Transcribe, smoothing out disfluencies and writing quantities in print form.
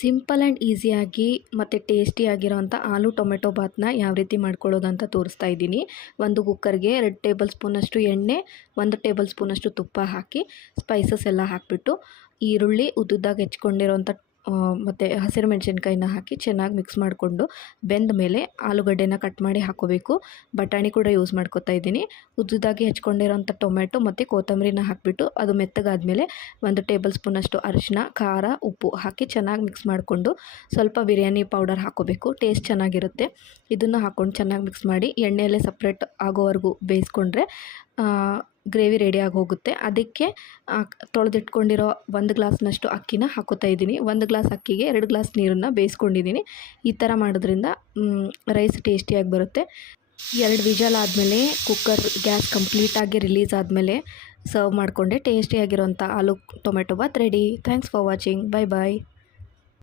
Simple and ಈಸಿಯಾಗಿ ಮತ್ತು ಟೇಸ್ಟಿಯಾಗಿರೋಂಥ ಆಲೂ ಟೊಮೆಟೊ ಬಾತ್ನ ಯಾವ ರೀತಿ ಮಾಡ್ಕೊಳ್ಳೋದು ಅಂತ ತೋರಿಸ್ತಾ ಇದ್ದೀನಿ. ಒಂದು ಕುಕ್ಕರ್ಗೆ 2 ಟೇಬಲ್ ಸ್ಪೂನಷ್ಟು ಎಣ್ಣೆ, 1 ಟೇಬಲ್ ಸ್ಪೂನಷ್ಟು ತುಪ್ಪ ಹಾಕಿ ಸ್ಪೈಸಸ್ ಎಲ್ಲ ಹಾಕಿಬಿಟ್ಟು ಈರುಳ್ಳಿ ಉದ್ದುದ್ದಾಗಿ ಹೆಚ್ಕೊಂಡಿರೋಂಥ ಮತ್ತು ಹಸಿರು ಮೆಣಸಿನ್ಕಾಯಿನ ಹಾಕಿ ಚೆನ್ನಾಗಿ ಮಿಕ್ಸ್ ಮಾಡಿಕೊಂಡು ಬೆಂದ ಮೇಲೆ ಆಲೂಗಡ್ಡೆನ ಕಟ್ ಮಾಡಿ ಹಾಕೋಬೇಕು. ಬಟಾಣಿ ಕೂಡ ಯೂಸ್ ಮಾಡ್ಕೊತಾ ಇದ್ದೀನಿ. ಉದ್ದುದ್ದಾಗಿ ಹೆಚ್ಕೊಂಡಿರೋಂಥ ಟೊಮೆಟೊ ಮತ್ತು ಕೊತ್ತಂಬರಿನ ಹಾಕಿಬಿಟ್ಟು ಅದು ಮೆತ್ತಗಾದಮೇಲೆ 1 ಟೇಬಲ್ ಸ್ಪೂನಷ್ಟು ಅರಿಶಿನ, ಖಾರ, ಉಪ್ಪು ಹಾಕಿ ಚೆನ್ನಾಗಿ ಮಿಕ್ಸ್ ಮಾಡಿಕೊಂಡು ಸ್ವಲ್ಪ ಬಿರಿಯಾನಿ ಪೌಡರ್ ಹಾಕೋಬೇಕು. ಟೇಸ್ಟ್ ಚೆನ್ನಾಗಿರುತ್ತೆ. ಇದನ್ನು ಹಾಕ್ಕೊಂಡು ಚೆನ್ನಾಗಿ ಮಿಕ್ಸ್ ಮಾಡಿ ಎಣ್ಣೆಯಲ್ಲೇ ಸಪ್ರೇಟ್ ಆಗೋವರೆಗೂ ಬೇಯಿಸ್ಕೊಂಡ್ರೆ ಗ್ರೇವಿ ರೆಡಿಯಾಗಿ ಹೋಗುತ್ತೆ. ಅದಕ್ಕೆ ತೊಳೆದಿಟ್ಕೊಂಡಿರೋ 1 ಗ್ಲಾಸ್ನಷ್ಟು ಅಕ್ಕಿನ ಹಾಕೋತಾ ಇದ್ದೀನಿ. 1 ಗ್ಲಾಸ್ ಅಕ್ಕಿಗೆ 2 ಗ್ಲಾಸ್ ನೀರನ್ನು ಬೇಯಿಸ್ಕೊಂಡಿದ್ದೀನಿ. ಈ ಥರ ಮಾಡೋದ್ರಿಂದ ರೈಸ್ ಟೇಸ್ಟಿಯಾಗಿ ಬರುತ್ತೆ. 2 ವಿಜಲ್ ಆದಮೇಲೆ ಕುಕ್ಕರ್ ಗ್ಯಾಸ್ ಕಂಪ್ಲೀಟಾಗಿ ರಿಲೀಸ್ ಆದಮೇಲೆ ಸರ್ವ್ ಮಾಡಿಕೊಂಡೆ ಟೇಸ್ಟಿಯಾಗಿರೋಂಥ ಆಲೂ tomato bath ready. Thanks for watching. Bye bye.